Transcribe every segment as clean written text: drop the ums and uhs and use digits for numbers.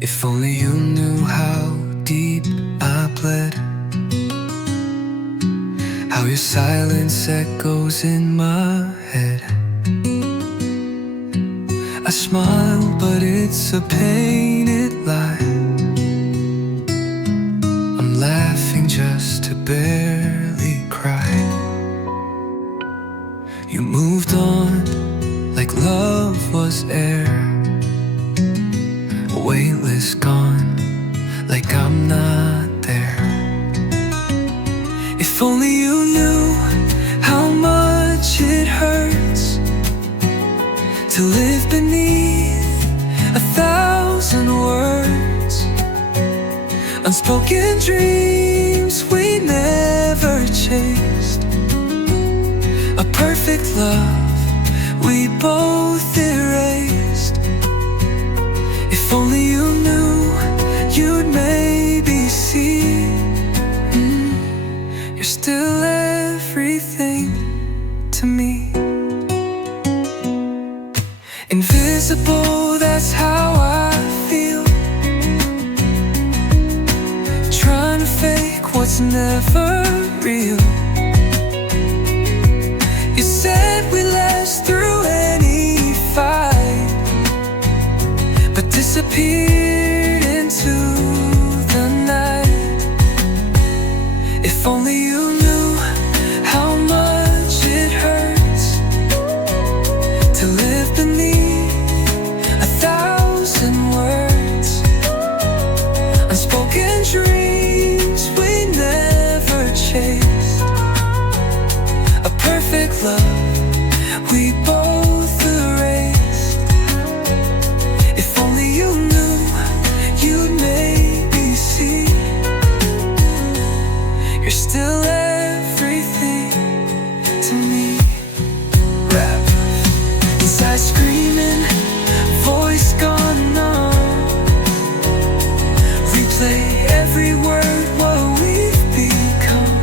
If only you knew how deep I bled, how your silence echoes in my head. I smile, but it's a painted lie. I'm laughing just to barely cry. You moved on like love was air, weightless, gone like I'm not there. If only you knew how much it hurts to live beneath 1,000 words, unspoken dreams we never chased, a perfect love we both erased. If only you knew, you'd maybe see you're still everything to me. Invisible, that's how I feel, trying to fake what's never real. You said we last through any fight, but disappeared into the night. If only you knew how much it hurts to live beneath 1,000 words, unspoken dreams we never chased, a perfect love we both erased. If only you knew, you'd maybe see you're still everything to me. Rap. Inside screaming, voice gone numb, replay every word, what we've become.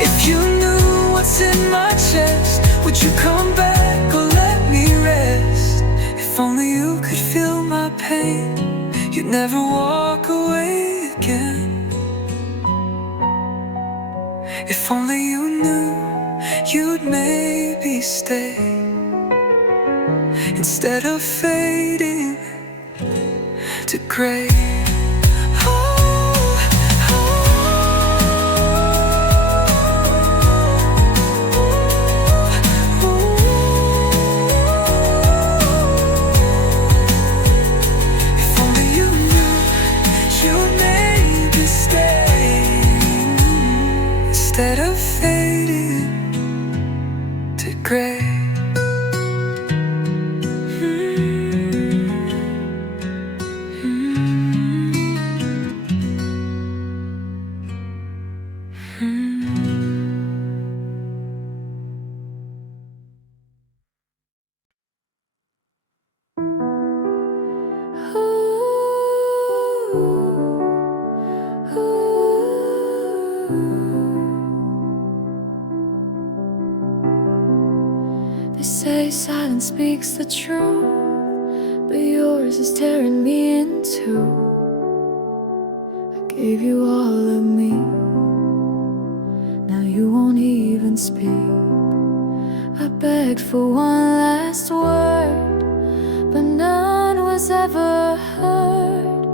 If you knew what's in my chest, would you come back or let me rest? If only you could feel my pain, you'd never walk away again. If only you knew, you'd maybe stay instead of fading to gray. If only you knew, you'd maybe stay instead of fading to gray. They say silence speaks the truth, but yours is tearing me in two. I gave you all of me, now you won't even speak. I begged for one last word, but none was ever heard.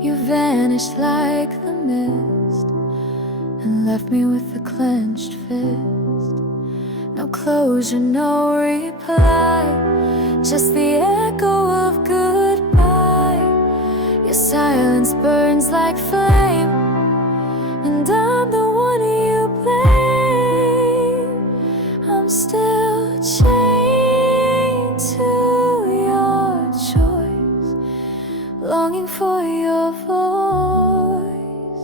You vanished like the mist and left me with a clenched fist. No closure, no reply, just the echo of goodbye. Your silence burns like flame, and I'm the one you blame. I'm still chained to your choice, longing for your voice,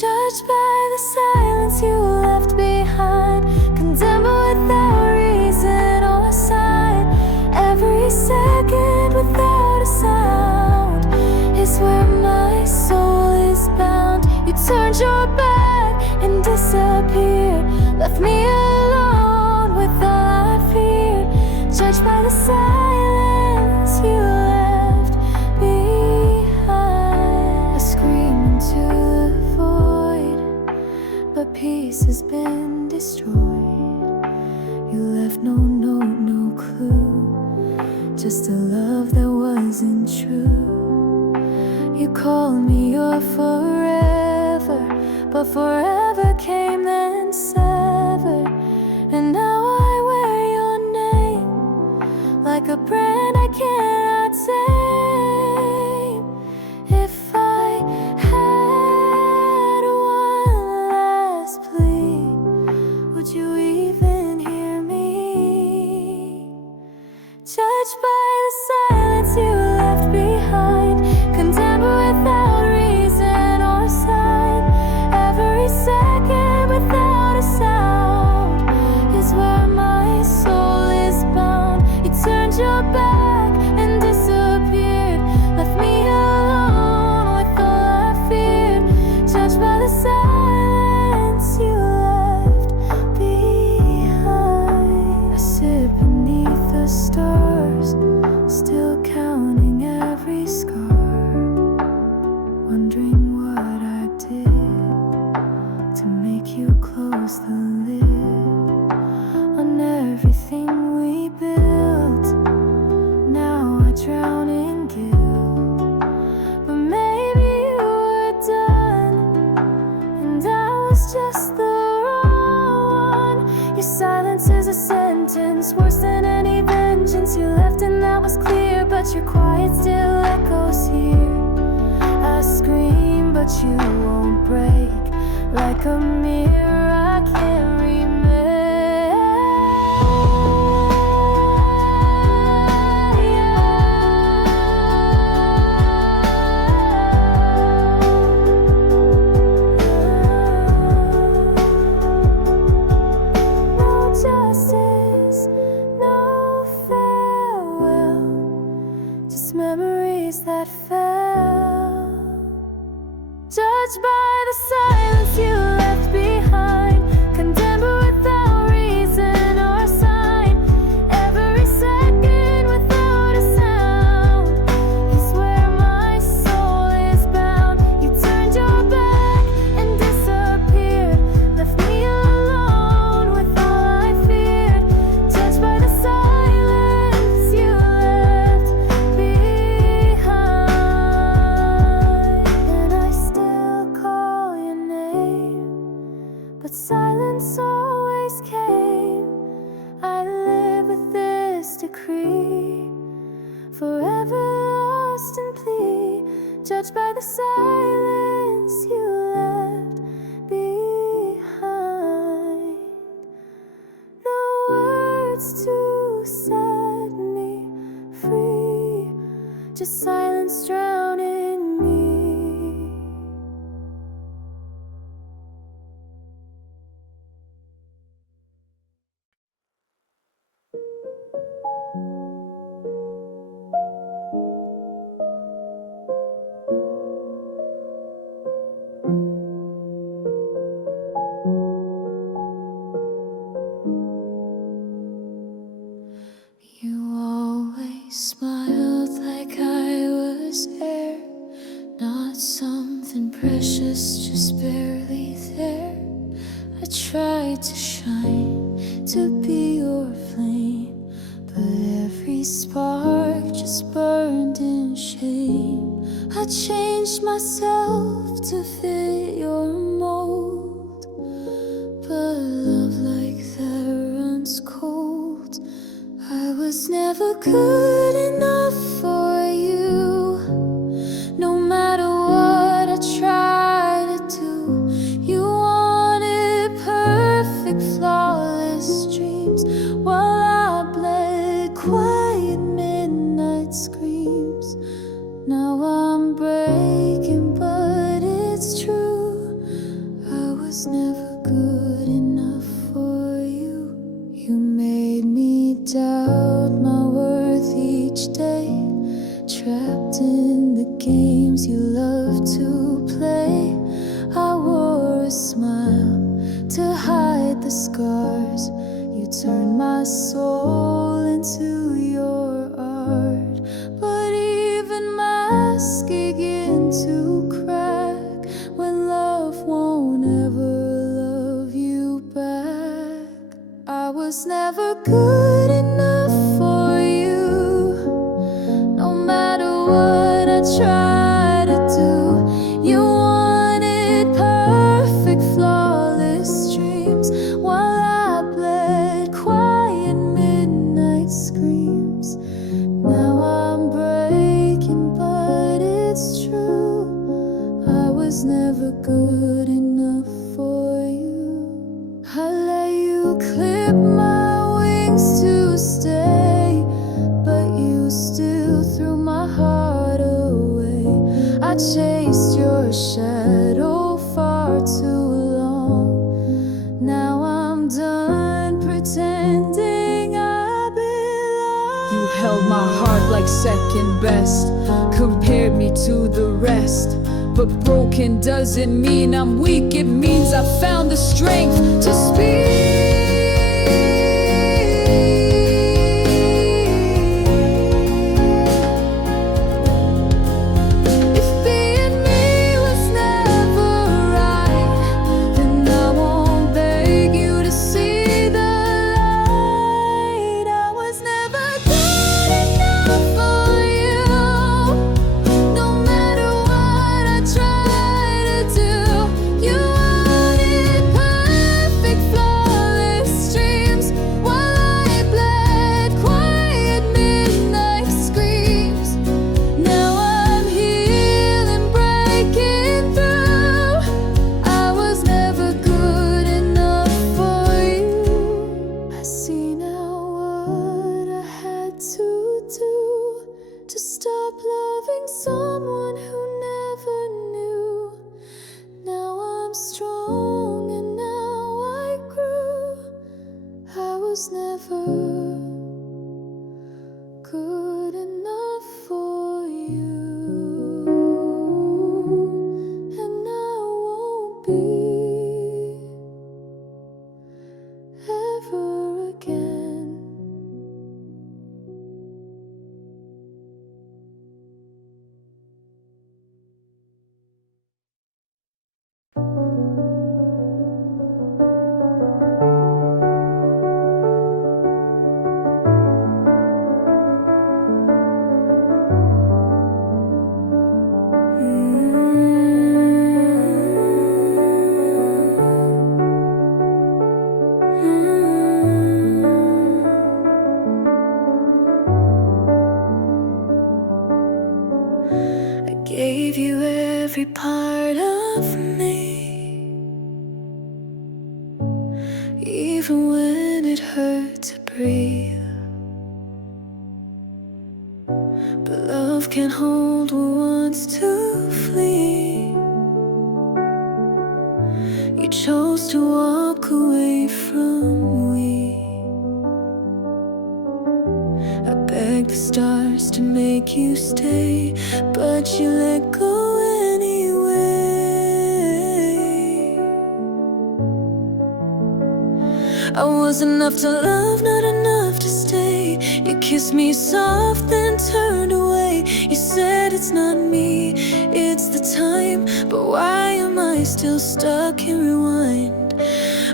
judged by the silence you left behind, condemned without reason or sign. Every second without a sound is where my soul is turned your back and disappeared, left me alone with all I feared, judged by the silence you left behind. I scream into the void, but peace has been destroyed. You left no note, no clue, just a love that wasn't true. You called me your forever, but forever came then severed. And now I wear your name like a brand I cannot tame. If I had one last plea, would you even hear me? Judged by the silence you left behind, condemned without reason or sign, every second without a sound is where my soul is bound. You turned your back and disappeared, left me alone with all I feared, judged by the silence you left behind. I sit beneath the stars, still counting every scar, wondering what I did to make you close the lid on everything we built. Now I drown in guilt, but maybe you were done and I was just the wrong one. Your silence is a sentence worse than any vengeance. You left and that was clear, but your quiet still echoes here. I scream, but you won't break, like a mirror I can't No justice, no farewell, just memories that fell, judged by the silence you left behind, condemned without reason or sign, every second without a sound is where my soul is bound. You turned your back and disappeared, left me alone with all I feared, judged by the silence you left behind. And I still call your name, but silence always came. I live with this decree, forever lost in plea, judged by the silence you left behind. No words to set me free, just silence drown in me. You always smiled like I was air, not something precious, just barely there. I tried to shine, to be your flame, but every spark just burned in shame. I changed myself to fit your mold, but love like that runs cold. I was never good enough for you. No matter what I tried to do, you wanted perfect, flawless dreams, while I bled quiet midnight screams. Now I'm breaking, but it's true. I was never good enough for you. You made me doubt my worth each day, trapped in the games you love to play. I my soul into your art, but even masking into crack when love won't ever love you back. I was never good enough for you, no matter what I try to do. You wanted perfect, flawless dreams, while I bled quiet midnight screams. Now I'm breaking, but it's true, I was never good enough for you. I let you clip my wings to stay, but you still threw my heart away. I chased your shadow far too long. Now I'm done pretending I belong. You held my heart like second best, compared me to the rest. But broken doesn't mean I'm weak, it means I found the strength to speak. If being me was never right, then I won't beg you to see the light. I was never good enough for you, no matter what I tried to do. You wanted perfect, flawless dreams, while I bled quiet midnight screams. Now I'm healing, breaking through. I was never good enough for you. I see now what I had to do to stop loving someone who never knew. Now I'm strong and now I grew. I was never good enough for you, and I won't be ever again. I gave you every part of me, even when it hurt to breathe. But love can hold what wants to flee. You chose to walk away from me. I begged the stars to make you stay, but you let go anyway. I was enough to love, not enough to stay. You kissed me soft, then turned away. You said it's not me, it's the time. But why am I still stuck in rewind?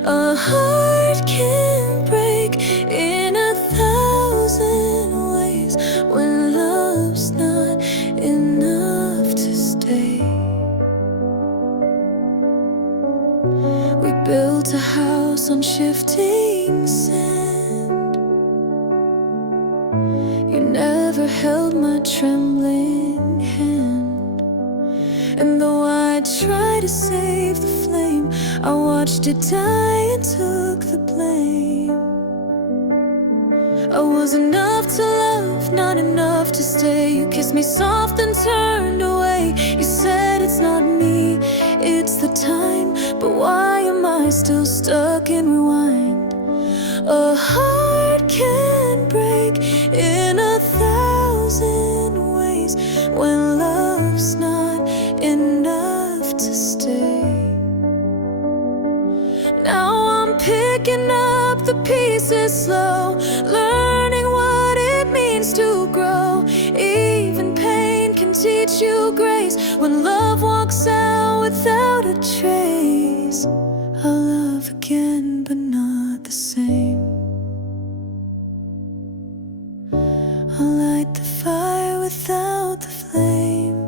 A heart can break in 1,000 ways when love's not enough to stay. We built a house on shifting sand. You never held my trembling hand. And though I tried to save the flame, I watched it die and took the blame. I was enough to love, not enough to stay. You kissed me soft and turned away. You said it's not me, it's the time. But why am I still stuck in rewind? A heart can break in 1,000 ways when love's not enough to stay. Now I'm picking up the pieces pace is slow, learning what it means to grow. Even pain can teach you grace when love walks out without a trace. I'll love again, but not the same. I'll light the fire without the flame.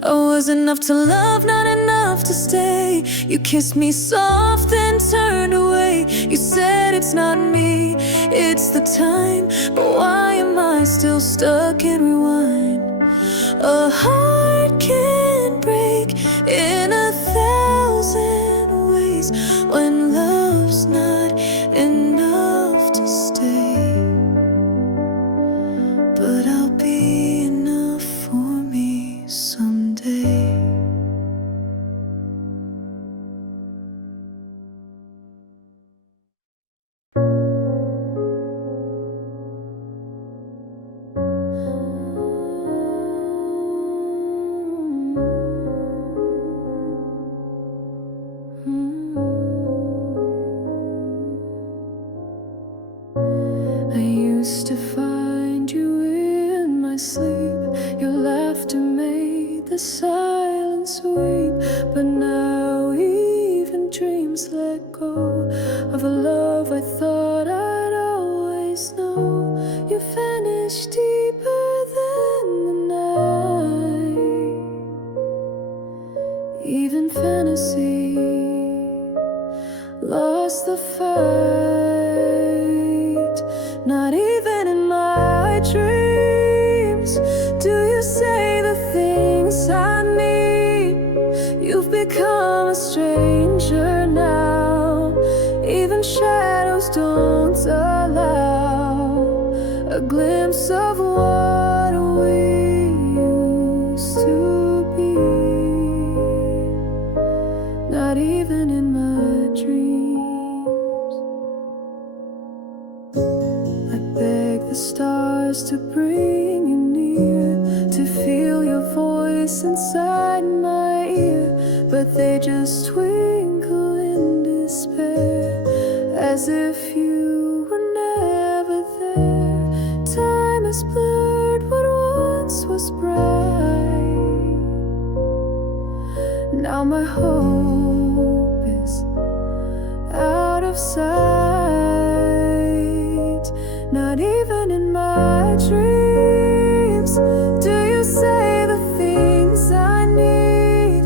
I was enough to love, not enough to stay. You kissed me soft, then turned away. You said it's not me, it's the time. But why am I still stuck in rewind? A heart can break in 1,000 ways when love's not enough to stay. But I'll be enough for me someday. I used to find you in my sleep. Your laughter made the silence weep. But now even dreams let go of a love I thought I'd always know. You vanished deeper than the night. Even fantasy lost the fight. Not even in my dreams do you say the things I need. You've become a stranger now. Even shadows don't allow a glimpse of what we used to be. Not even in my dreams. I beg the stars to bring you near, to feel your voice inside my ear. But they just twinkle in despair, as if you were never there. Time has blurred what once was bright. Now my hope is out of sight. Not even in my dreams do you say the things I need.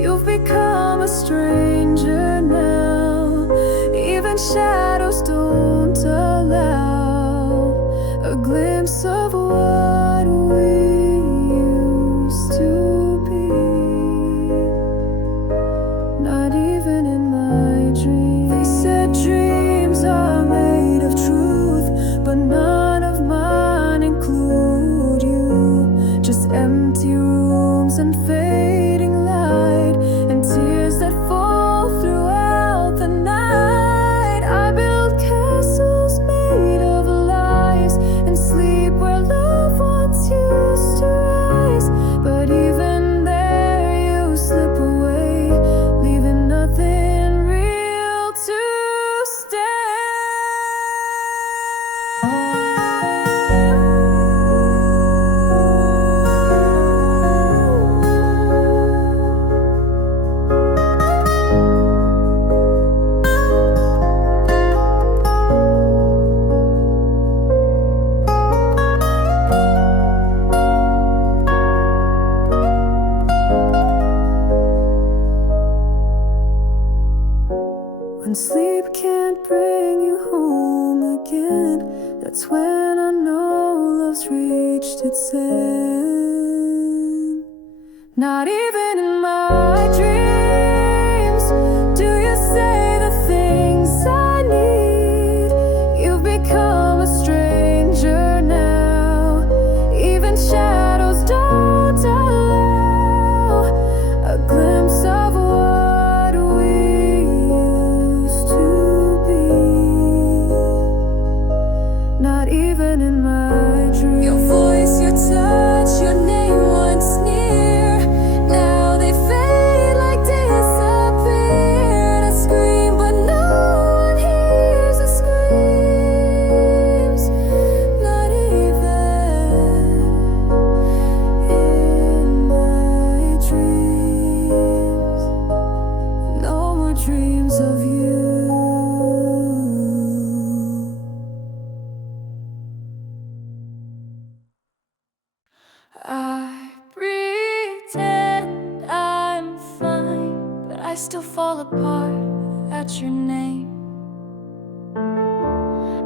You've become a stranger now. Even shadows don't allow a glimpse of what we used to be. Not even in my dreams. They said dreams are made of truth, but none of mine include you. Just empty rooms and fading light, and tears that fall throughout the night. I build castles made of lies, and sleep where love once used to rise. But even there you slip away, leaving nothing real to stay. When sleep can't bring you home again, that's when I know love's reached its end. Not even in my dreams do you say the things I need. You've become a stranger now. Even shadows don't allow a glimpse of what we used to be. Not even in my dreams. Your voice, your touch, your name once near, now they fade like I still fall apart at your name.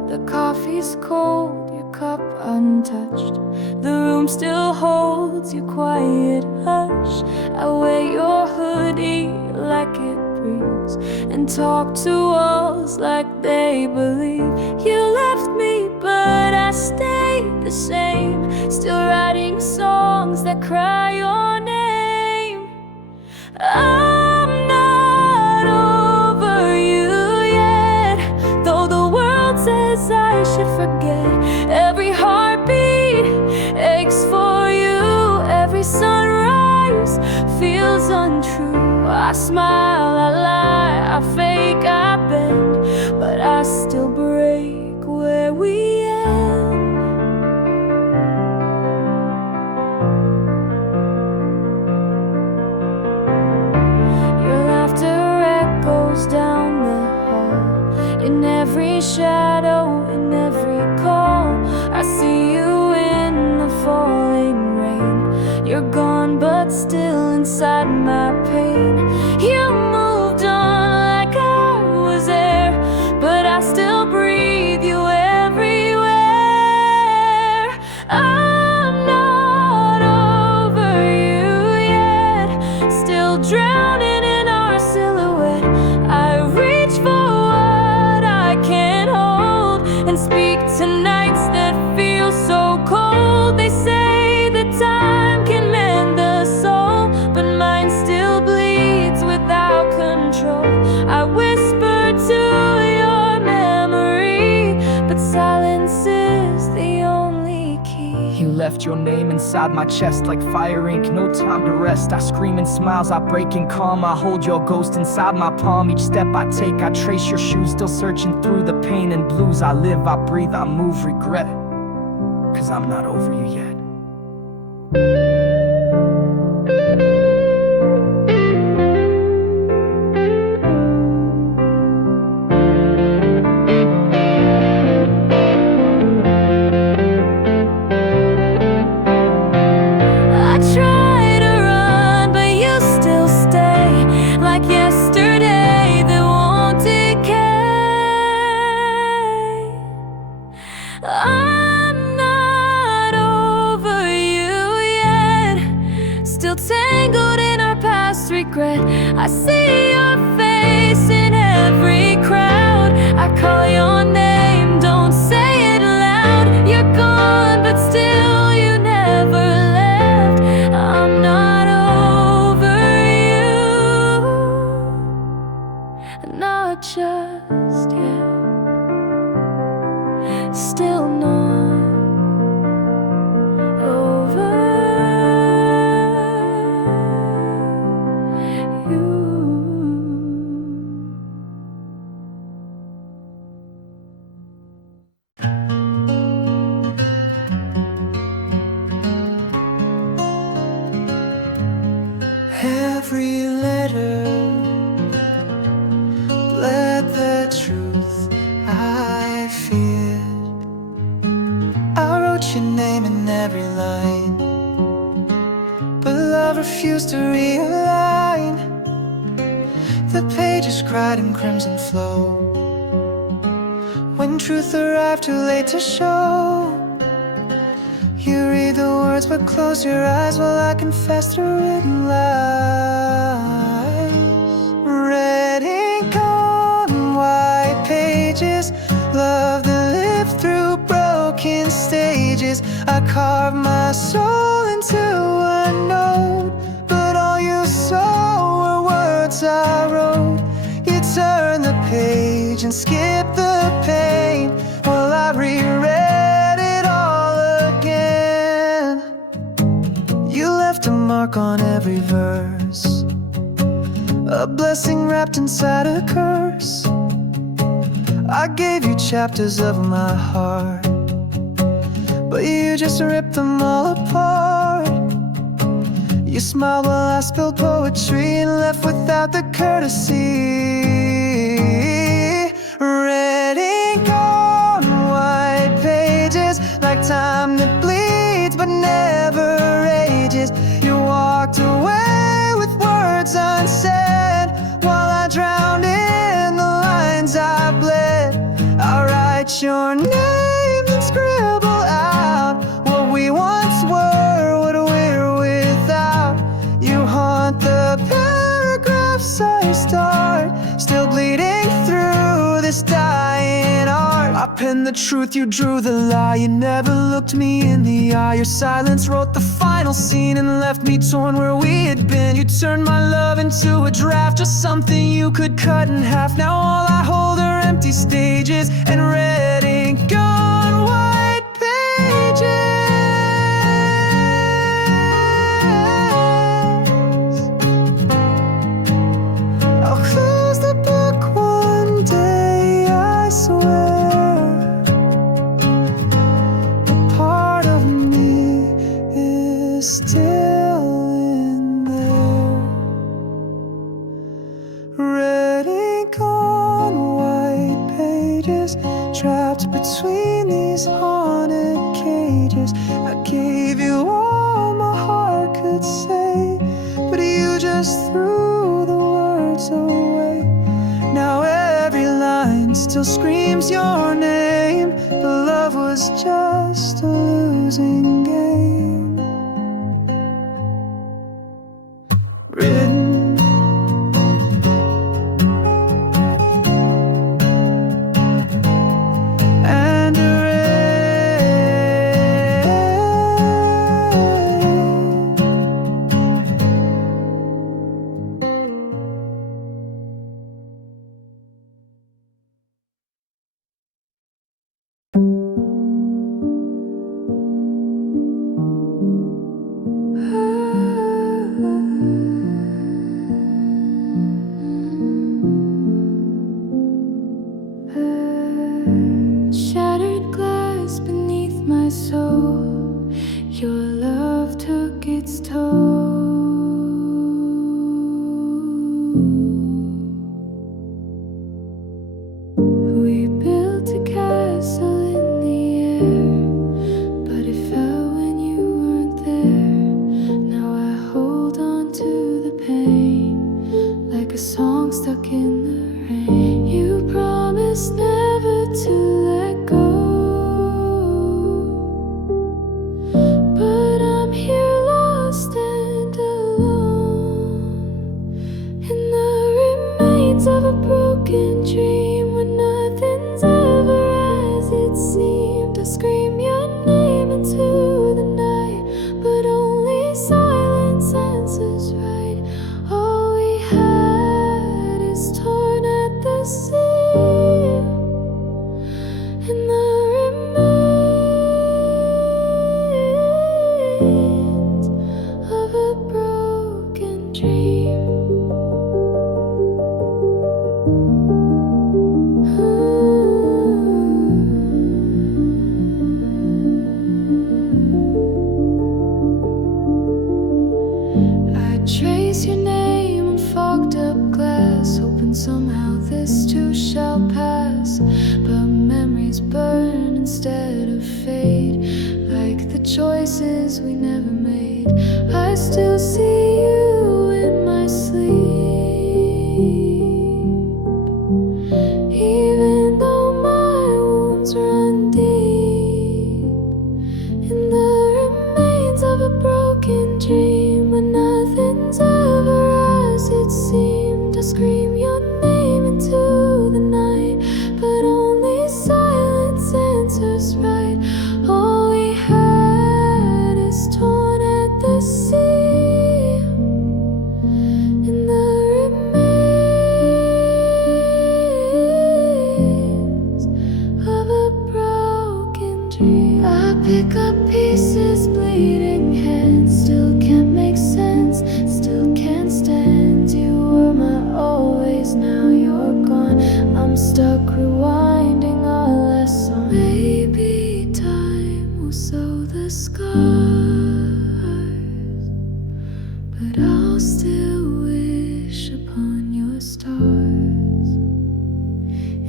The coffee's cold, your cup untouched. The room still holds your quiet hush. I wear your hoodie like it breathes, and talk to walls like they believe. You left me, but I stayed the same, still writing songs that cry your name. I'm not over you yet, though the world says I should forget. Every heartbeat aches for you, every sunrise feels untrue. I smile, I lie, I fake, I bend, but I still break where we end. Your laughter echoes down the hall, in every shadow, in every call. I see you in the falling rain. You're gone, but still inside my pain. You moved on like I was there, but I still breathe you everywhere. I'm not over you yet, still drowning in our silhouette. I reach for what I can't hold, and speak to nights that feel so cold. They say that time can mend the soul, but mine still bleeds without control. I whisper to your memory, but silence is the only key. You left your name inside my chest like fire ink, no time to rest. I scream in smiles, I break in calm. I hold your ghost inside my palm. Each step I take, I trace your shoes, still searching through the pain and blues. I live, I breathe, I move, regret, 'cause I'm not over you yet. I try to run, but you still stay, like yesterday that won't decay. I'm not over you yet, still tangled in our past regret. I see your face in every crowd. I call your name, don't say it loud. You're gone, but still you never left. I'm not over you, not just yet, still not over you. Every letter bled the truth I feared. I wrote your name in every line, but love refused to realign. The pages cried in crimson flow when truth arrived too late to show. You read the words but close your eyes while I confess the written lies. Red ink on white pages, love that lived through broken stages. I carved my soul into a note, but all you saw were words I wrote. You turned the page and skipped the pain while I reread it all again. You left a mark on every verse, a blessing wrapped inside a curse. I gave you chapters of my heart, but you just ripped them all apart. You smiled while I spilled poetry and left without the courtesy. Red ink on white pages, like time that bleeds but never ages. You walked away with words unsaid, the truth, you drew the lie. You never looked me in the eye. Your silence wrote the final scene and left me torn where we had been. You turned my love into a draft, just something you could cut in half. Now all I hold are empty stages and red ink on white pages. I'll close the book one day, I swear. A part of me is still in there. Red ink on white pages, trapped between these haunted cages. I gave you all my heart could say, but you just threw the words away. Now every line still screams your name, but love was just a losing game. Written and Shattered glass beneath my soul, your love took its toll. We built a castle in the air, but it fell when you weren't there. Now I hold on to the pain like a song stuck in the rain. You promised never to let go, but I'm here lost and alone in the remains of a broken dream where nothing's ever as it seemed. I scream your name into the night, but only silence answers right. All we had is torn at the seam, in the remains of a broken dream. I trace your name on fogged up glass, hoping somehow this too shall pass. But memories burn instead of fade, like the choices we never made. I still see you in my sleep, even though my wounds run deep, in the remains of a broken dream where nothing's ever as it seemed. I scream your name into the night, but only silence answers right. All we had is torn at the seam, in the remains of a broken dream. I pick up pieces, bleeding hands, still can't make sense, still can't stand. You were my always, now you're gone. I'm stuck rewinding our last song. Maybe time will sew the scars, but I'll still wish upon your stars.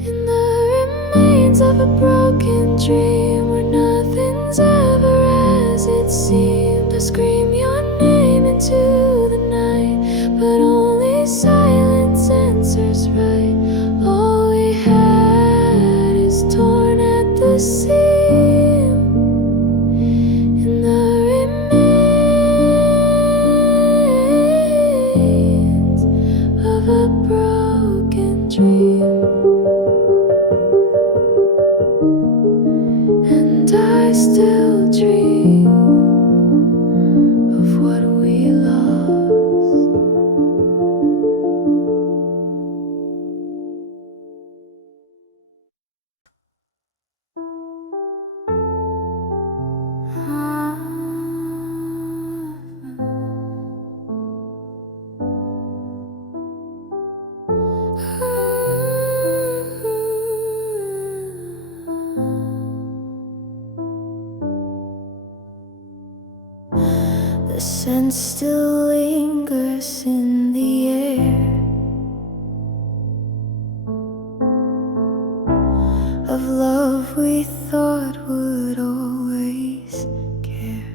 In the remains of a broken dream where nothing's ever as it seemed. I scream your name into the night, but only silence answers right. All we had is torn at the seam, in the remains of a broken dream. The scent still lingers in the air of love we thought would always care.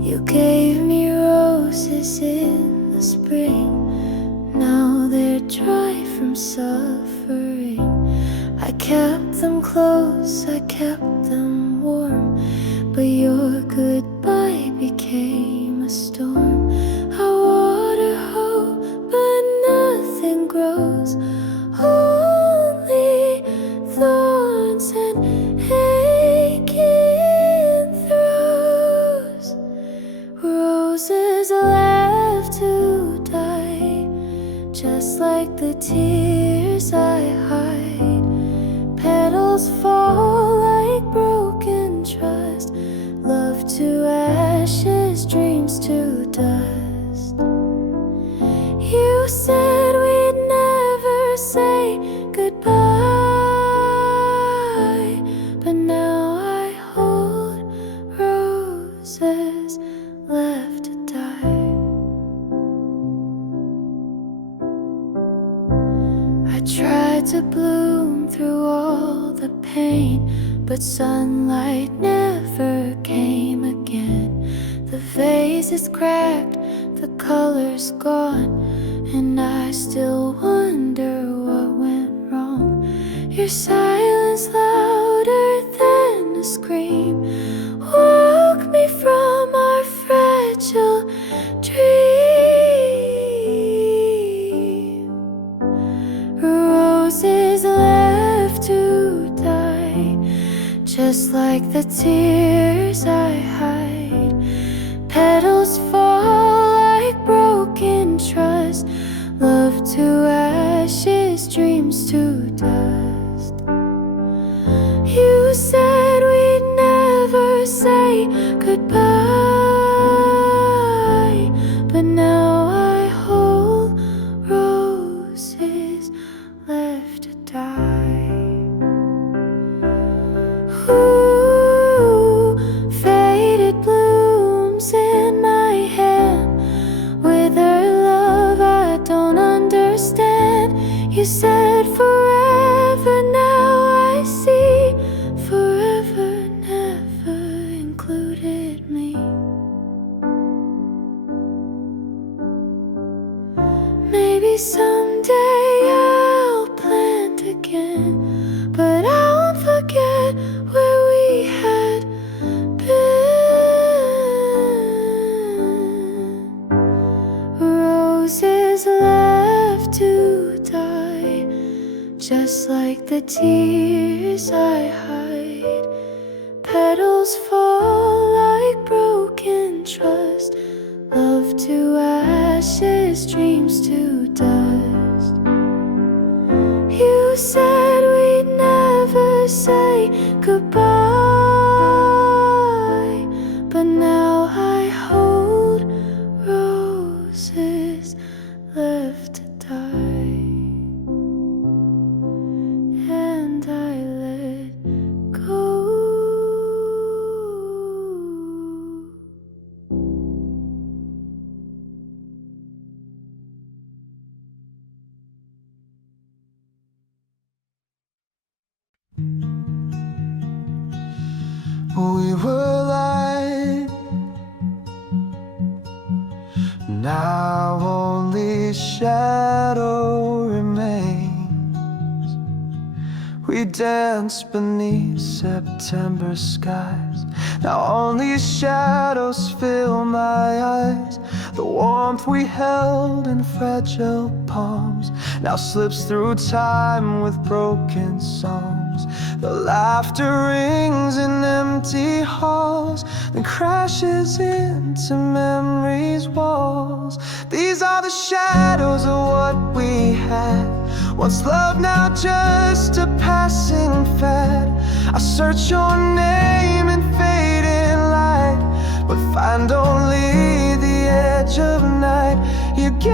You gave me roses in the spring, now they're dry from suffering. I kept them close, I kept them warm, but your goodbye became a storm. I water hope, but nothing grows, only thorns and aching throes. Roses left to die, just like the tears I hide. Petals fall like broken trust, love to ashes, dreams to dust. You said we'd never say goodbye, but now I hold roses left to die. I tried to bloom through all the pain, but sunlight never came again. The vase is cracked, the color's gone, and I still wonder what went wrong. Your silence, louder than a scream, woke me from our fragile dream. Roses left to die, just like the tears I hide. Petals fall like broken trust, love to ashes, dreams to dust. You said we'd never say goodbye, but now I hold roses left to die. Ooh, faded blooms in my hand, wither love I don't understand. You said forever, now I see forever never included me. Maybe someday I'll plant again, but I won't forget where we had been. Roses left to die, just like the tears I hide. Petals fall like broken trust, love to ashes, dreams to dust. You said we'd never say goodbye, but now I hold roses left to die, and I let go. We were light, now only shadow remains. We danced beneath September skies, now only shadows fill my eyes. The warmth we held in fragile palms now slips through time with broken songs. The laughter rings in empty halls, then crashes into memory's walls. These are the shadows of what we had, once love, now just a passing fad. I search your name in fading light, but find only the edge of night. You give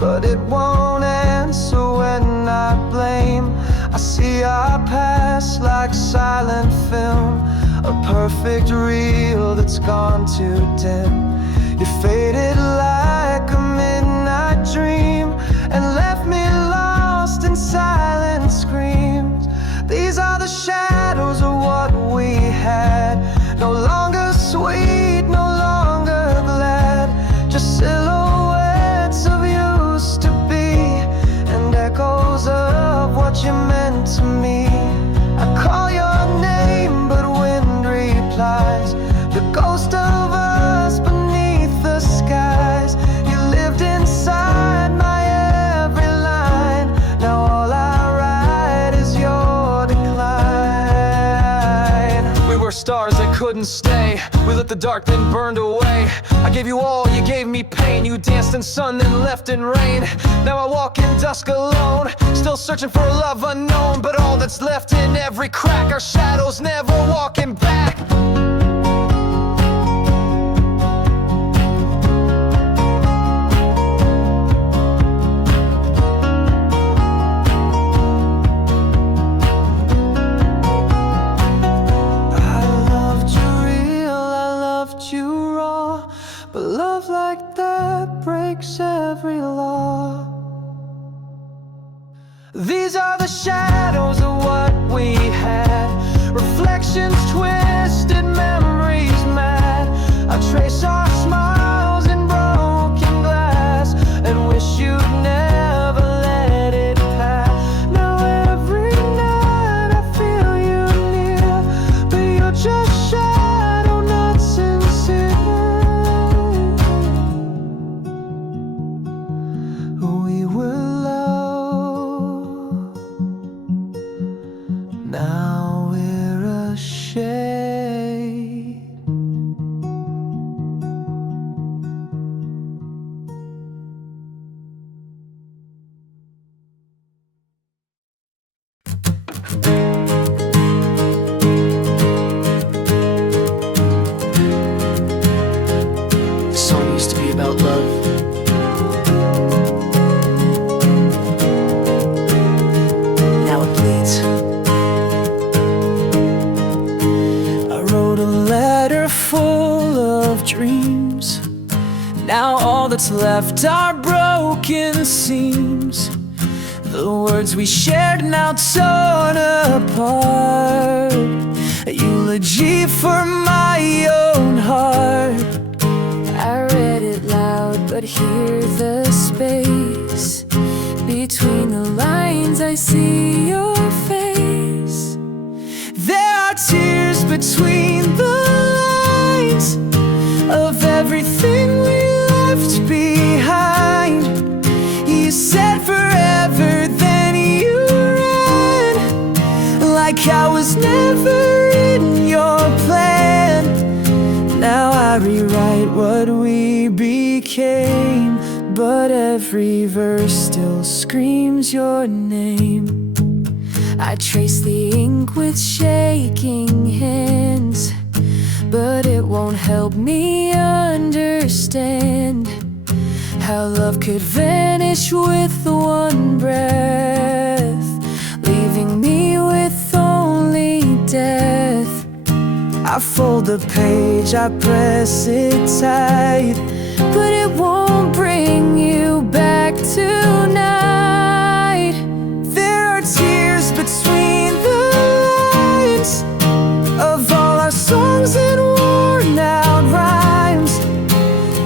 but it won't answer when I blame. I see our past like silent film, a perfect reel that's gone too dim. You faded like a midnight dream and left me lost in silent screams. These are the shadows of what we had, no longer sweet, no longer glad, just silhouettes of used to be and echoes of what you meant to me. I call your name, but wind replies, the ghost of us beneath the skies. You lived inside my every line, now all I write is your decline. We were stars that couldn't stay, we lit the dark then burned away. I gave you all, you gave me pain. You danced in sun then left in rain. Now I walk in dusk alone, still searching for a love unknown. But all that's left in every crack are shadows never walking back. But love like that breaks every law. These are the shadows of what we had, reflections twisted, memories mad. I trace our smiles in broken glass and wish you'd never let it pass. Now every night I feel you near, but you're just shadow, not sincere. We were loved, now we're a shade. This song used to be about love. Dreams. Now all that's left are broken seams. The words we shared now torn apart. A eulogy for my own heart. I read it loud, but hear the space between the lines. I see your face. There are tears between the lines of everything we left behind. You said forever, then you ran, like I was never in your plan. Now I rewrite what we became, but every verse still screams your name. I trace the ink with shaking hands, but it won't help me understand how love could vanish with one breath, leaving me with only death. I fold the page, I press it tight, but it won't bring you back tonight. There are tears between the lines of all our songs and worn out rhymes.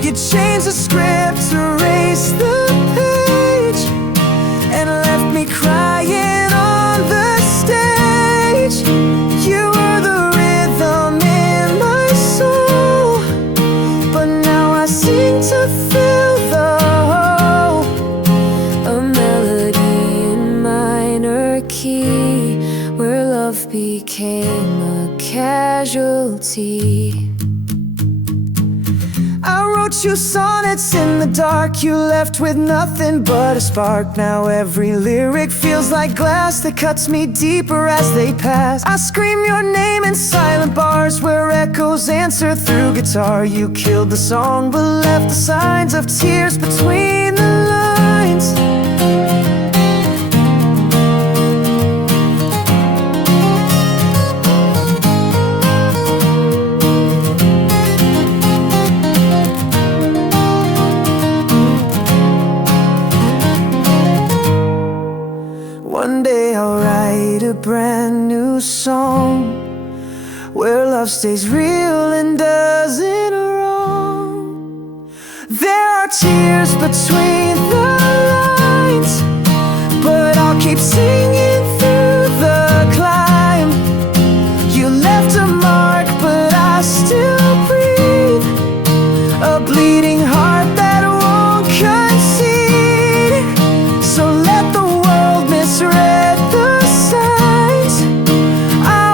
You changed the script, erased the page, and left me crying on the stage. You were the rhythm in my soul, but now I sing to fill the hole. A melody in minor key, where love became a casualty. I wrote you sonnets in the dark, you left with nothing but a spark. Now every lyric feels like glass that cuts me deeper as they pass. I scream your name in silent bars where echoes answer through guitar. You killed the song but left the signs of tears between the lines. love stays real and doesn't wrong. There are tears between the lines, but I'll keep singing through the climb. You left a mark, but I still breathe, a bleeding heart that won't concede. So let the world misread the signs. I'll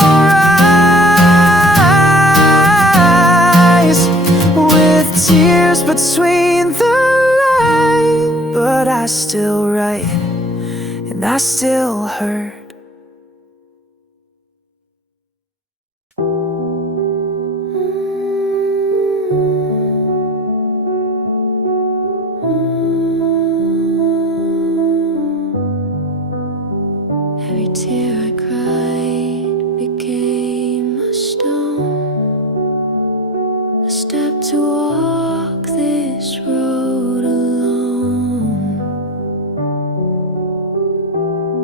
rise with tears between the lines, but I still write and I still hurt. Every tear I cried became a stone, a step to walk this road alone.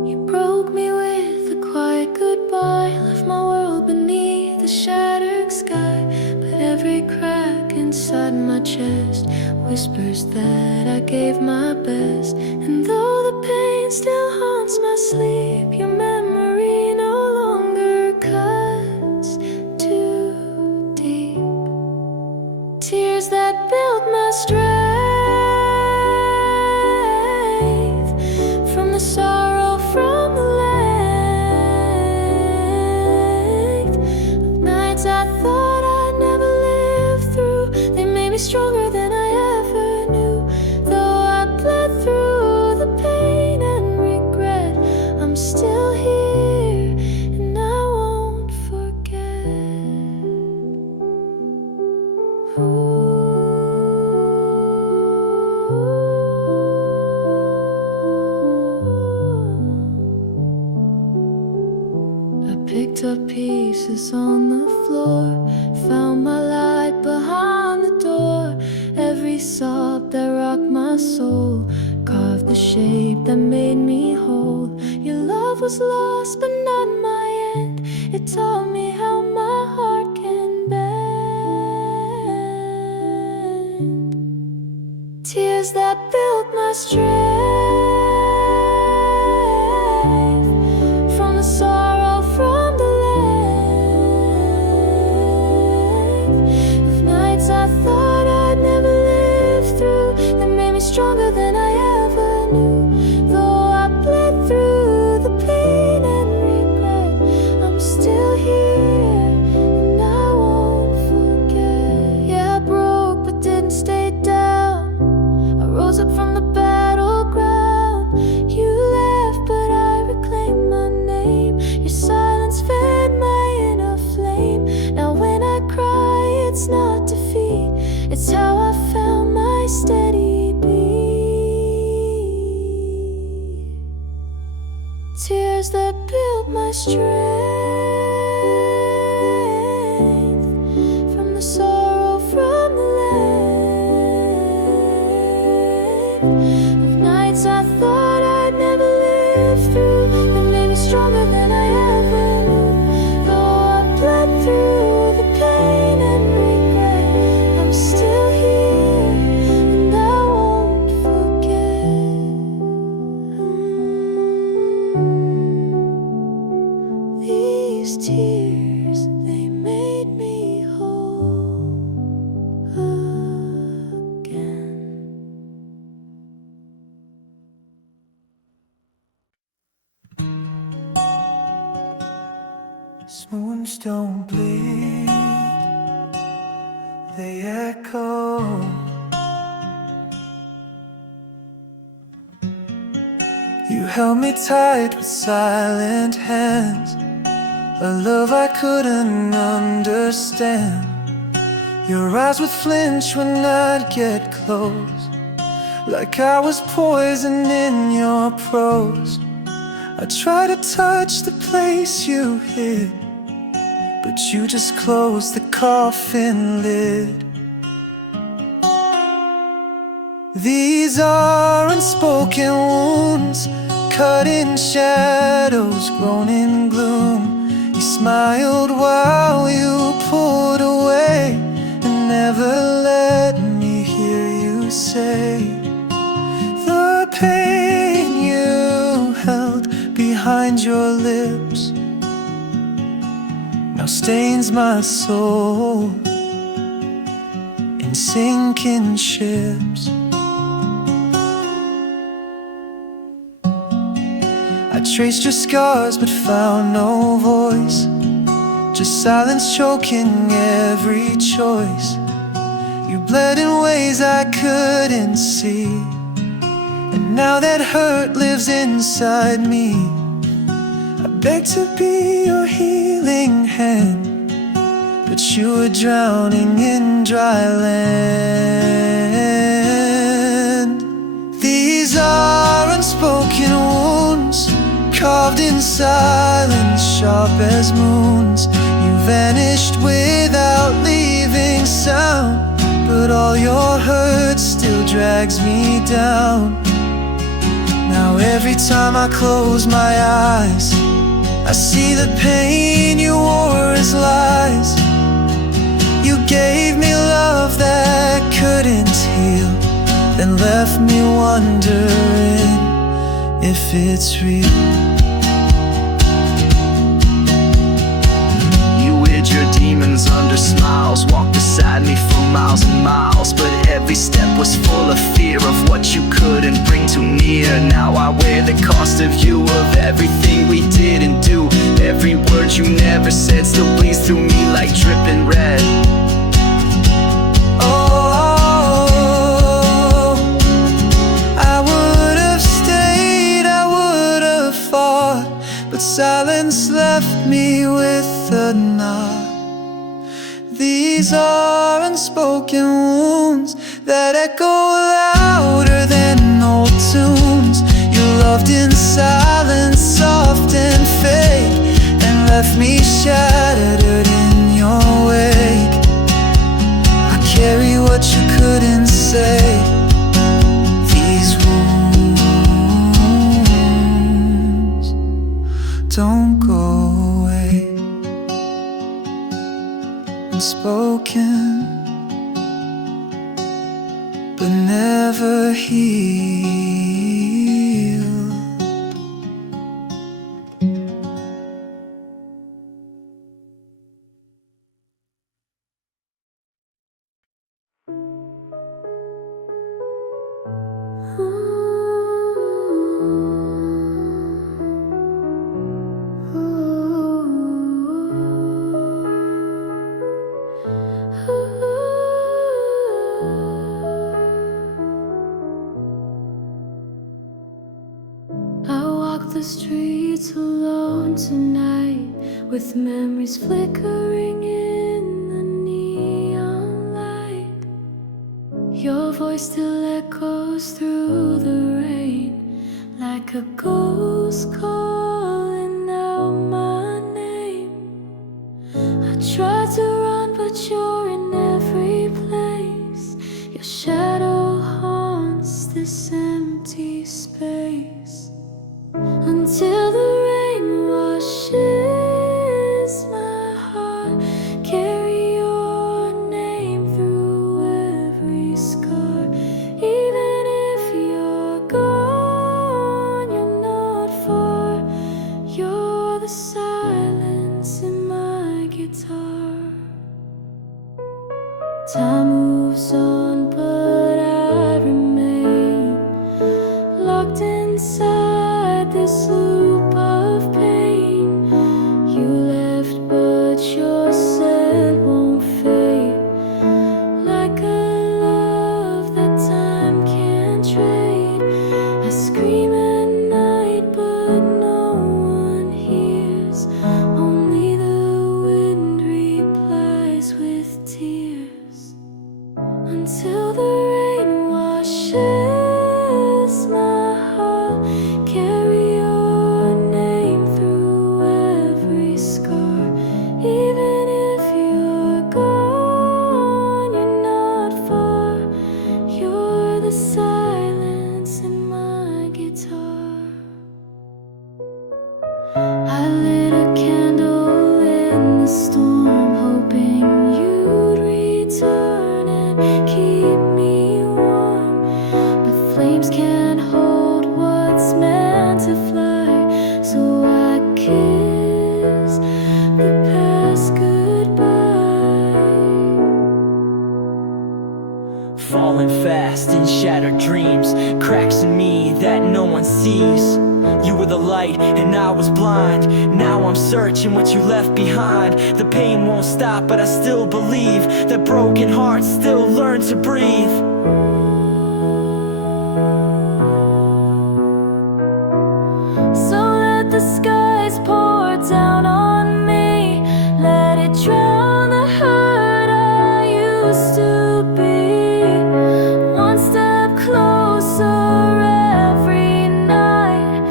You broke me with a quiet goodbye, left my world beneath the shattered sky. But every crack inside my chest whispers that I gave my best. And though the pain still haunts my sleep, your memory no longer cuts too deep. Tears that built my strength from the sorrow, from the length of nights I thought I'd never live through. They made me stronger than I ever knew. Though I bled through the pain and regret, I'm still here and I won't forget. I picked up pieces on the floor, found my light behind the door. Every sob that rocked my soul carved the shape that made me whole. Your love was lost but not my end. It taught me how my heart can bend. Tears that built my strength from the sorrow, from the length of nights I thought I'd never live through. That made me stronger than I ever knew. Though I bled through the pain and regret, I'm still here and I won't forget. Yeah, I broke but didn't stay down. I rose up from the battleground. You left but I reclaimed my name. Your silence fed my inner flame. Now when I cry, it's not defeat, it's how I found my steady beat. Tears that built my strength from the sorrow, from the length of nights I thought I'd never live through. That made me stronger than I ever knew. Though I bled through the pain and regret, I'm still here and I won't forget. These tears, they made me whole again. Wounds don't bleed, they echo. You held me tight with silent hands, a love I couldn't understand. Your eyes would flinch when I'd get close, like I was poison in your prose. I tried to touch the place you hid, but you just closed the coffin lid. These are unspoken wounds, cut in shadows, grown in gloom. You smell smiled while you pulled away, and never let me hear you say the pain you held behind your lips now stains my soul in sinking ships. I traced your scars but found no voice, just silence choking every choice. You bled in ways I couldn't see, and now that hurt lives inside me. I begged to be your healing hand, but you were drowning in dry land. These are unspoken wounds, carved in silence, sharp as moons. You vanished without leaving sound, but all your hurt still drags me down. Now every time I close my eyes, I see the pain you wore as lies. You gave me love that couldn't heal, then left me wondering if it's real. Your demons under smiles, walked beside me for miles and miles, but every step was full of fear of what you couldn't bring too near. Now I wear the cost of you, of everything we didn't do. Every word you never said still bleeds through me like dripping red. Oh, I would have stayed, I would have fought, but silence left me with a nod. These are unspoken wounds that echo louder than old tunes. You loved in silence, soft and fake, and left me shattered in your wake. I carry what you couldn't say. These wounds don't go away. Unspoken, but never healed. The streets alone tonight, with memories flickering in the neon light. Your voice still echoes through the rain, like a ghost calling out my name. I try to run, but you're in every place. Your shadow haunts this empty space, until the rain washes my heart. Carry your name through every scar. Even if you're gone, you're not far. You're the silence in my guitar. Time moves on, but I remain locked inside this loop of pain. You left, but your scent won't fade, like a love that time can't trade. I scream at night, but no one hears. Only the wind replies with tears, until the rain washes my heart. Carry your cracks in me that no one sees. You were the light and I was blind. Now I'm searching what you left behind. The pain won't stop, but I still believe that broken hearts still learn to breathe. So let the skies pour down on me. Let it drown the hurt I used to be. One step closer every night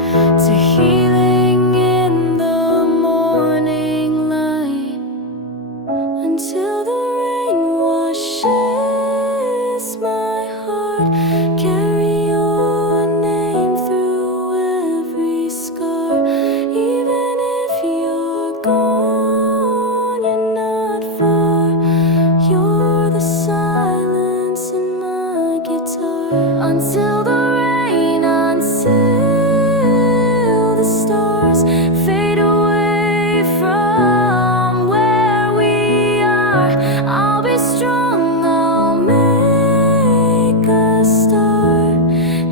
to healing in the morning light. Until the rain washes my heart, carry your name through every scar. Even if you're gone, you're not far. You're the silence in my guitar. Until the rain, until the stars fade away from where we are, I'll be strong, I'll make a start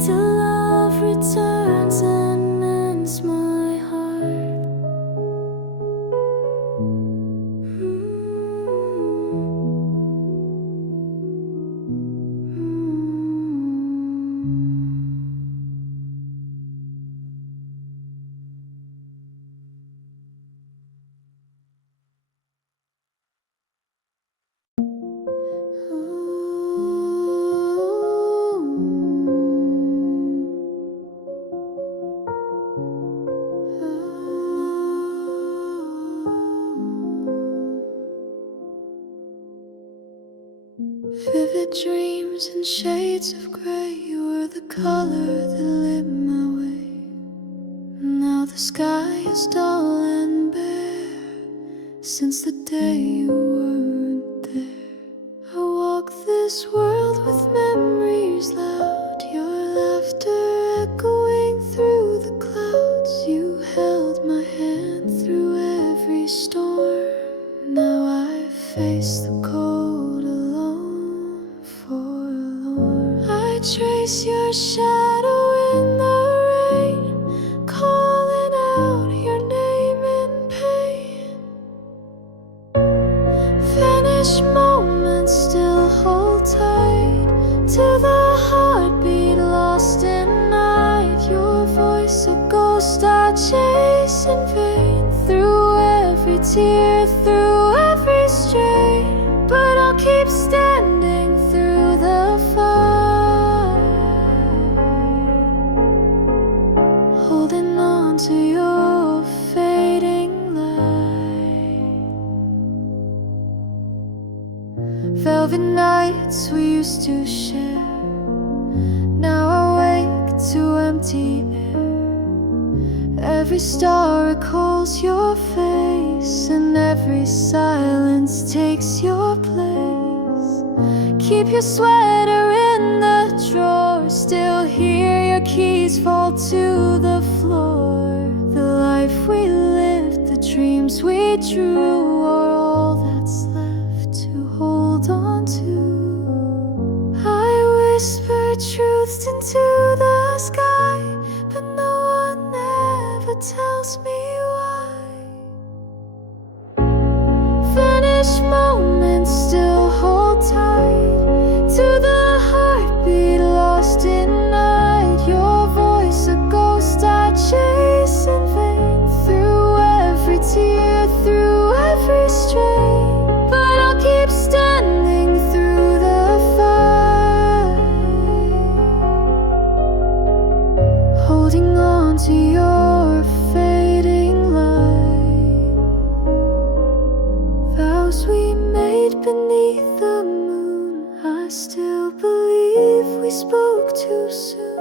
till love returns and mends my heart. Vivid dreams and shades of gray were the color that lit my way. Now the sky is dull and bare since the day you weren't there. I walk this world with memories loud, your laughter echoing through the clouds. You held my hand through every storm. Now I face the cold alone, forlorn. I trace your shadow in the rain, calling out your name in pain. Vanished moments still hold tight to the heartbeat lost in night. Your voice a ghost I chase in vain, through every tear, through every strain. But I'll keep standing through the fire, holding on to your fading light. Velvet nights we used to share, now I wake to empty air. Every star recalls your face, and every silence takes your place. Keep your sweater in the drawer, still hear your keys fall to the floor. The life we lived, the dreams we drew, are all that's left to hold on to. I whisper truths into the sky, but no one ever tells me why. Vanished moments still hold tight to the heartbeat lost in night. Your voice a ghost I chase in vain, through every tear, through every strain. But I'll keep standing through the fire, holding on to your fading light. Vows we made beneath the moon, I still believe we spoke too soon.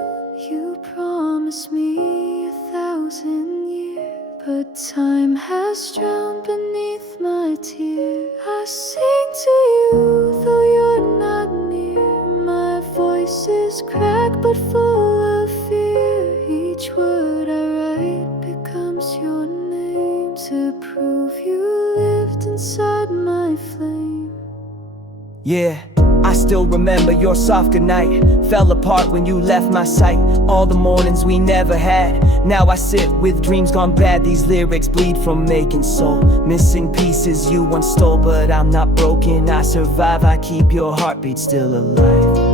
You promised me 1,000 years, but time has drowned beneath my tear. I sing to you though you're not near. My voice is cracked but full of fear. Each word I write becomes your name, to prove you lived inside my flame. Yeah, I still remember your soft goodnight. Fell apart when you left my sight. All the mornings we never had. Now I sit with dreams gone bad. These lyrics bleed from making soul. Missing pieces you once stole, but I'm not broken, I survive. I keep your heartbeat still alive.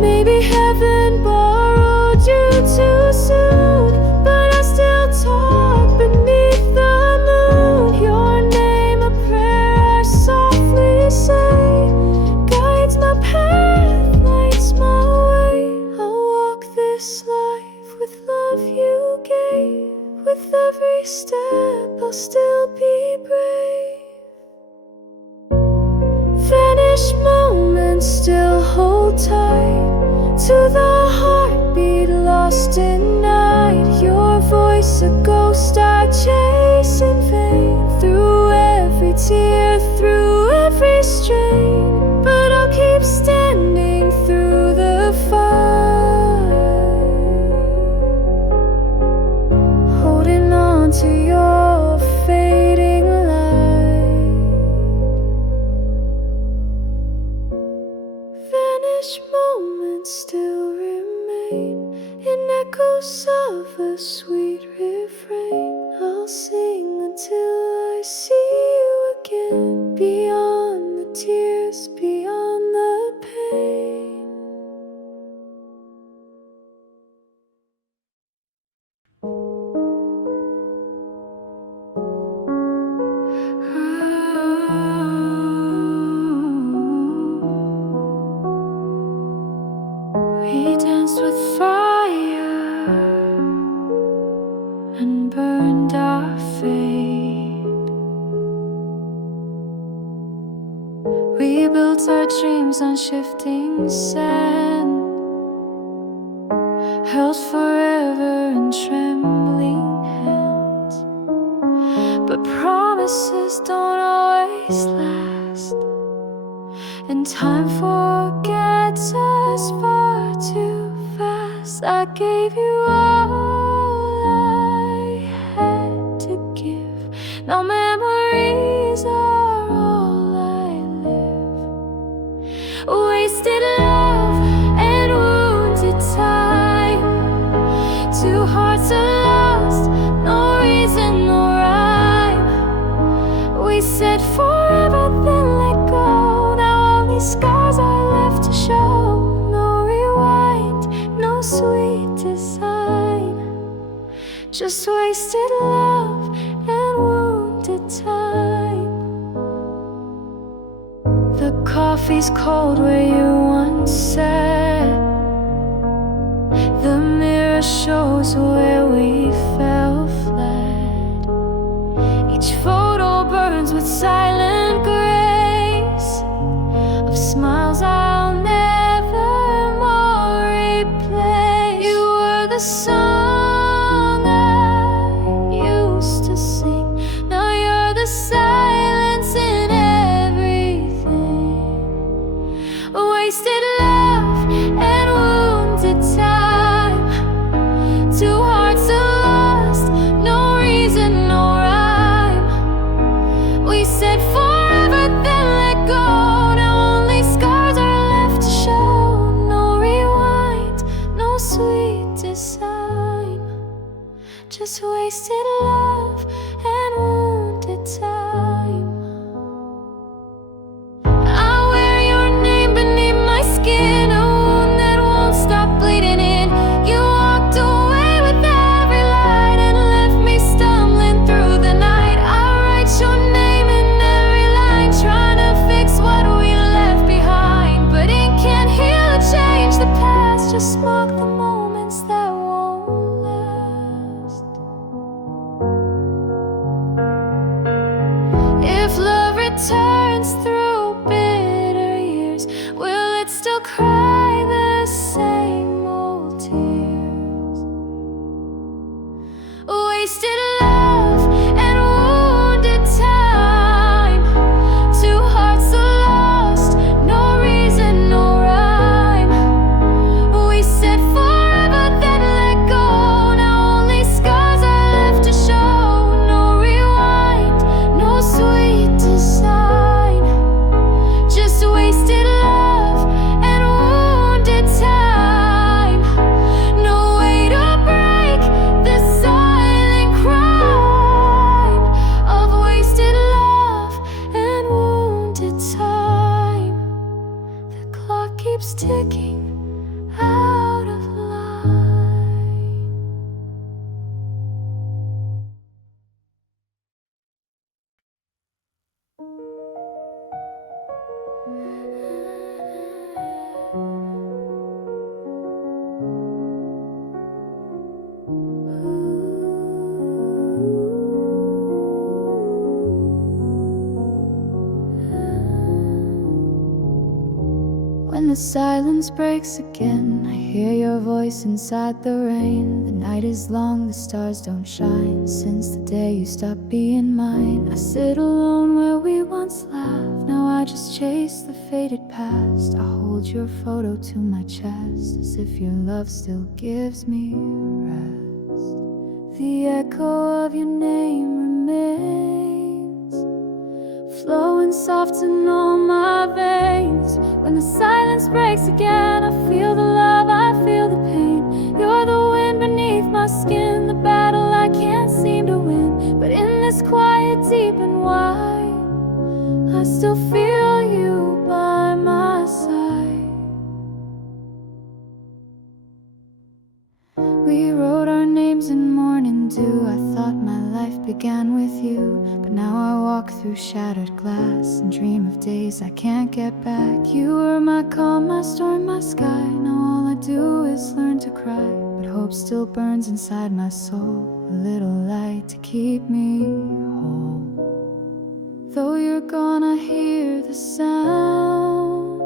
Maybe heaven borrowed you too soon, but I still talk beneath the moon. Your name, a prayer I softly say, guides my path, lights my way. I'll walk this life with love you gave. With every step I'll still be brave. Vanished moments still hold tight to the heartbeat lost in night. Your voice a ghost I chase in vain. Through every tear, through every strain, but I'll keep standing through the fight, holding on to your fading light. Vanished moments still remain in echoes of a sweet refrain. I'll sing until I see you again, beyond the tears, beyond the pain. We danced with fire and burned our fate. We built our dreams on shifting sand, held forever in trembling hands. But promises don't always last, and time forgets us far too fast. I gave you all I had to give. Now memories are all I live. Wasted love and wounded time. Two hearts are lost, no reason, no rhyme. We said forever, then let go. Now only scars are left to show. No rewind, no sweet design, just wasted love and wounded time. The coffee's cold where you once sat. The mirror shows where we fell flat. Each photo burns with silent grace of smiles I'll never more replace. You were the song I used to sing. Now you're the silence in everything. Wasted love and wounded time. Two hearts are lost, no reason, no rhyme. We said forever, then let go. Now only scars are left to show. No rewind, no sweet design, just wasted love and wounded time. I wear your name beneath my skin, a wound that won't stop bleeding in. You walked away with every light and left me stumbling through the night. I write your name in every line, trying to fix what we left behind. But ink can't heal or change the past, just mark the moments that won't last. silence breaks again, I hear your voice inside the rain. The night is long, the stars don't shine. Since the day you stopped being mine, I sit alone where we once laughed. Now I just chase the faded past. I hold your photo to my chest, as if your love still gives me rest. The echo of your name remains, flowing soft in all my veins. When the silence breaks again, I feel the love, I feel the pain. You're the wind beneath my skin, the battle I can't seem to win. But in this quiet, deep and wide, I still feel you by my side. We wrote our names in morning dew. I thought my life began with you, but now I walk through shattered glass and dream of days I can't get back. You were my calm, my storm, my sky. Now all I do is learn to cry, but hope still burns inside my soul, a little light to keep me whole. Though you're gone, I hear the sound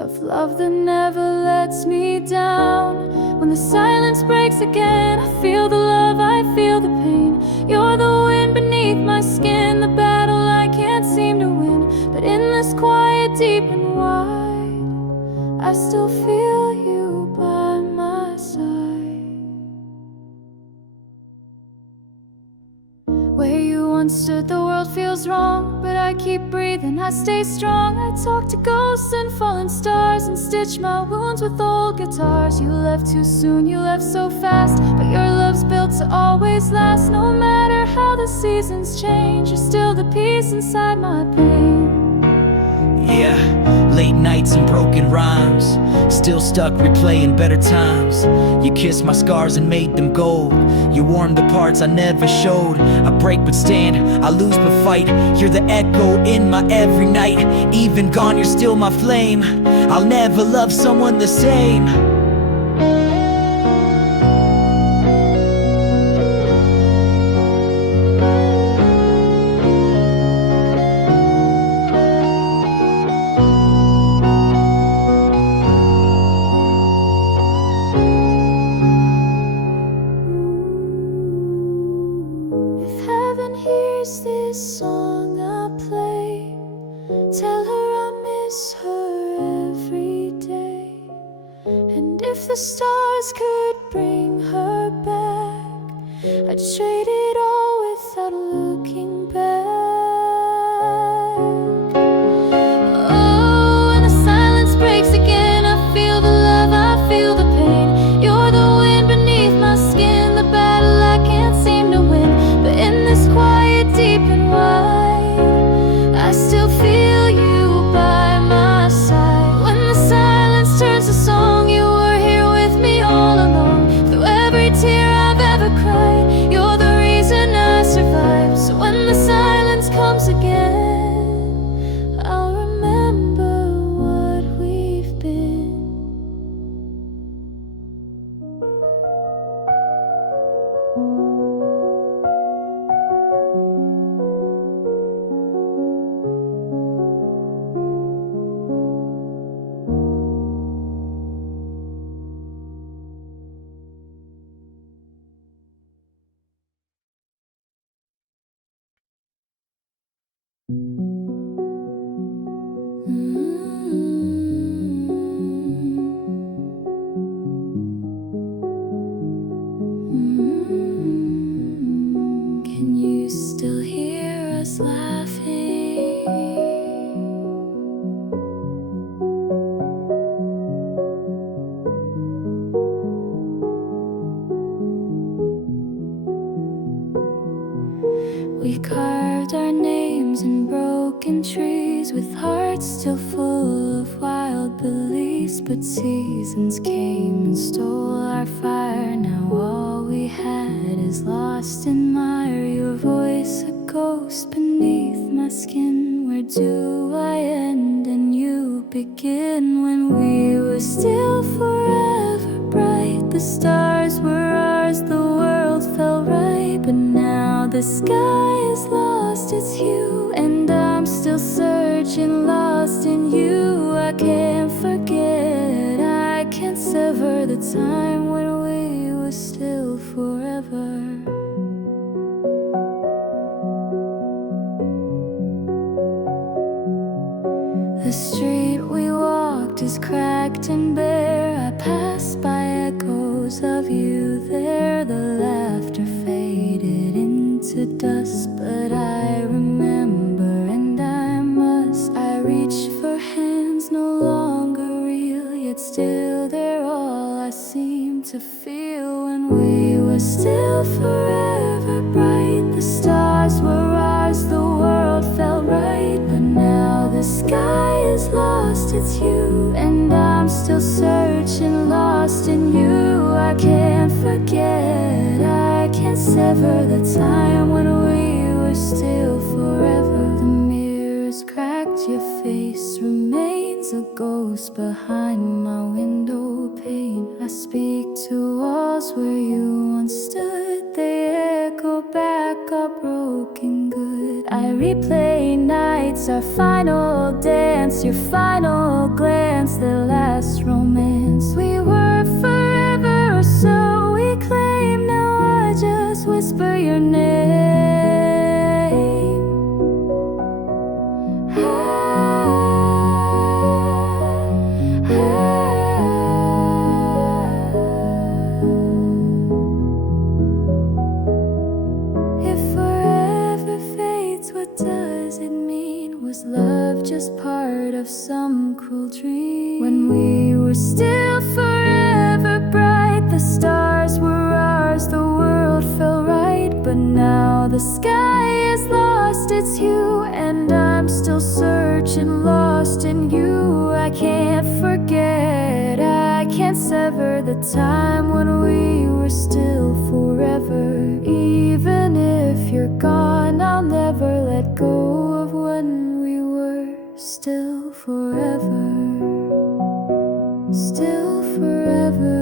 of love that never lets me down. When the silence breaks again, I feel the love, I feel the pain. You're the wind beneath my skin, the battle I can't seem to win. But in this quiet, deep and wide, I still feel you by my side. Where you once stood, the world feels wrong, but I keep breathing, I stay strong. I talk to ghosts and fallen stars, and stitch my wounds with old guitars. You left too soon, you left so fast, but your love's built to always last. No matter how the seasons change, you're still the peace inside my pain. Yeah, late nights and broken rhymes, still stuck replaying better times. You kissed my scars and made them gold. You warmed the parts I never showed. I break but stand, I lose but fight. You're the echo in my every night. Even gone, you're still my flame. I'll never love someone the same. Here's this song I play, tell her I miss her every day. And if the stars could bring her back, I'd trade it all without looking back. Oh, when the silence breaks again, I feel the love, I feel the pain. You're the wind beneath my skin, the battle I can't seem to win. But in this quiet, deep and wide, I still feel you by my side. When the silence turns to song, you were here with me all along. Through every tear I've ever cried, you're the reason I survive. So when the silence comes again, I'll remember what we've been. Can you still hear us laughing? We carved our names in broken trees, with hearts still full of wild beliefs. But seasons came and stole our fire. Now all we had is lost in mire. Your voice a ghost beneath my skin. Where do I end and you begin? When we were still forever bright, the stars were ours, the world felt right. But now the sky is lost its hue, and I'm still searching, lost in you. I can't forget time when we were still forever. The street we walked is cracked and bare. I passed by echoes of you there. The laughter faded into dust, but I remember and I reach for hands no longer real, yet still they're all I seem to feel. When we were still forever bright, the stars were ours, the world felt right. But now the sky is lost, it's you, and I'm still searching, lost in you. I can't forget, I can't sever the time when we were still forever. The mirror's cracked, your face remains a ghost behind my window pane. I speak to walls where you once stood, they echo back our broken good. I replay nights, our final dance, your final glance, the last romance. We were forever, or so we claim. Now I just whisper your name. Was love just part of some cruel dream? When we were still forever bright, the stars were ours, the world felt right. But now the sky is lost, it's you, and I'm still searching, lost in you. I can't forget, I can't sever the time when we were still forever. Even if you're gone, I'll never let go of when we were still forever, still forever.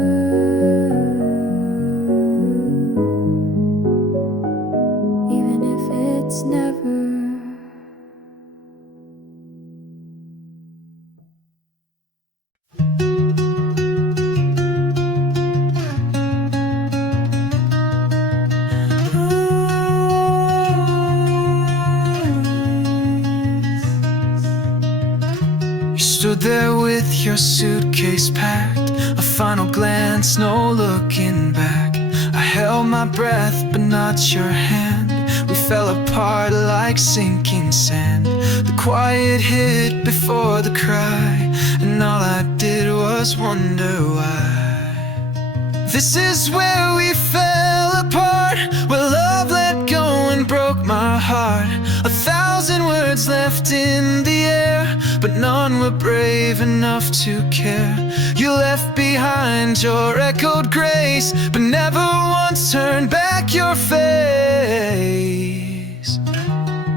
Even if it's never. Stood there with your suitcase packed, a final glance, no looking back. I held my breath, but not your hand. We fell apart like sinking sand. The quiet hit before the cry, and all I did was wonder why. This is where we fell apart, where love let go and broke my heart. 1,000 words left in the air, but none were brave enough to care. You left behind your echoed grace, but never once turned back your face.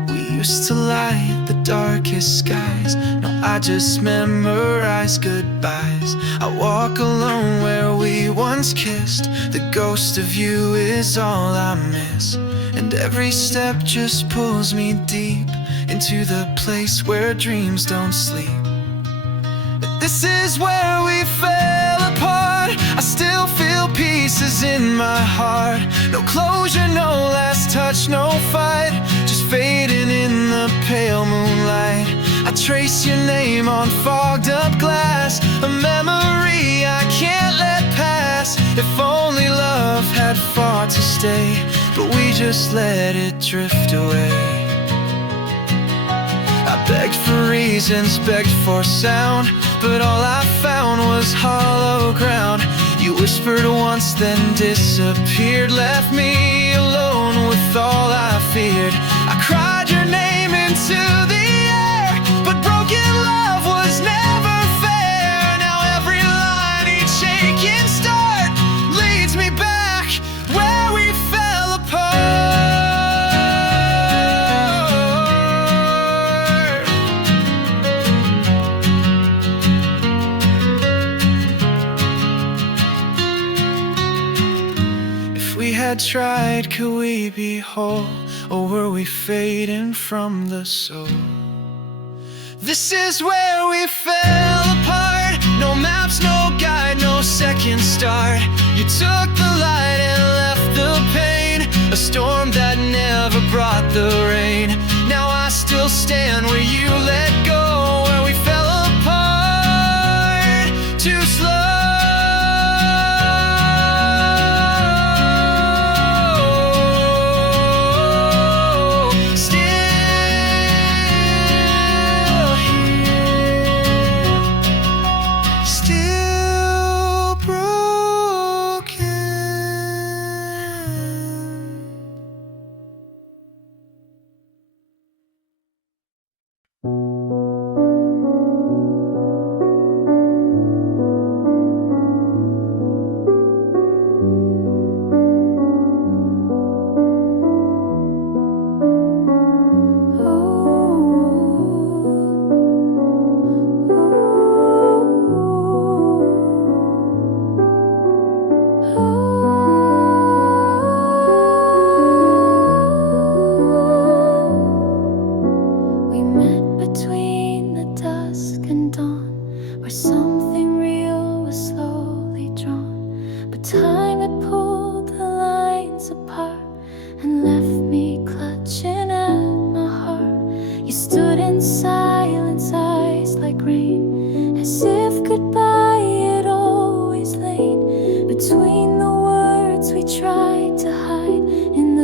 We used to light the darkest skies, now I just memorize goodbyes. I walk alone where we once kissed, the ghost of you is all I miss. And every step just pulls me deep into the place where dreams don't sleep. This is where we fell apart. I still feel pieces in my heart. No closure, no last touch, no fight, just fading in the pale moonlight. I trace your name on fogged up glass, a memory I can't let pass. If only love had far to stay, but we just let it drift away. I begged for reasons, begged for sound, but all I found was hollow ground. You whispered once, then disappeared, left me alone with all I feared. I cried your name into the air, but broken love was never fair. Now every line, each aching start leads me back where we fell apart. Had tried, could we be whole, or were we fading from the soul? This is where we fell apart. No maps, no guide, no second start. You took the light and left the pain, a storm that never brought the rain. Now I still stand where you let go, where we fell apart too slow.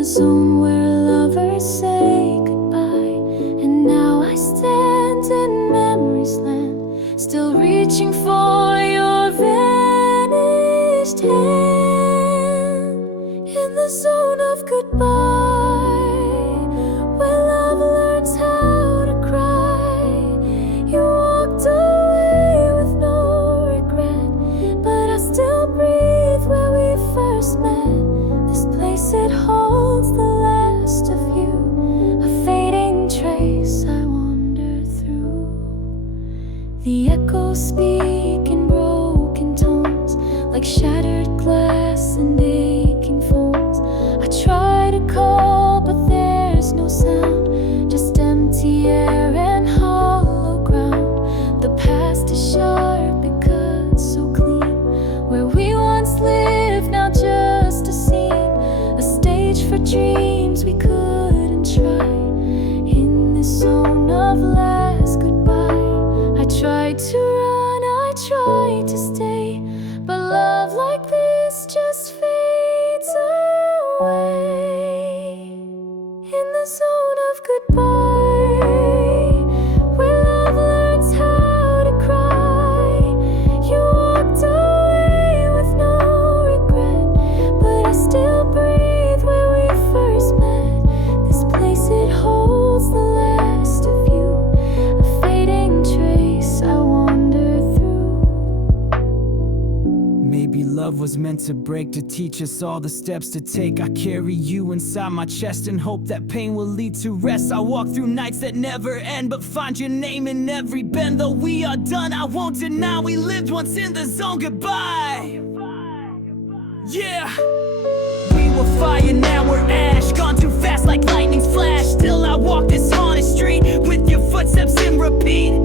Zone where lovers say goodbye, and now I stand in memory's land, still reaching for your vanished hand. In the zone of goodbye, where love learns how to cry, you walked away with no regret, but I still breathe where we first met. This place, it holds the last of you, a fading trace I wander through. The echoes speak in broken tones, like shattered glass and aching phones. I try to call, but there's no sound, just empty air and hollow ground. The past is sharp, it cuts so clean, where we once lived, now just a scene, a stage for dreams we couldn't try. In this zone of last goodbye, I tried to run, I tried to stay, but love like this just fades away. In the zone of goodbye, where love learns how to cry, you walked away with no regret, but I still breathe where we first met. This place, it holds the last of you, a fading trace I wander through. Maybe love was meant to break, to teach us all the steps to take. I carry you inside my chest and hope that pain will lead to rest. I walk through nights that never end, but find your name in every bend. Though we are done, I won't deny we lived once in the zone. Goodbye. Yeah. We were fire, now we're ash, gone too fast like lightning's flash. Still I walk this haunted street with your footsteps in repeat.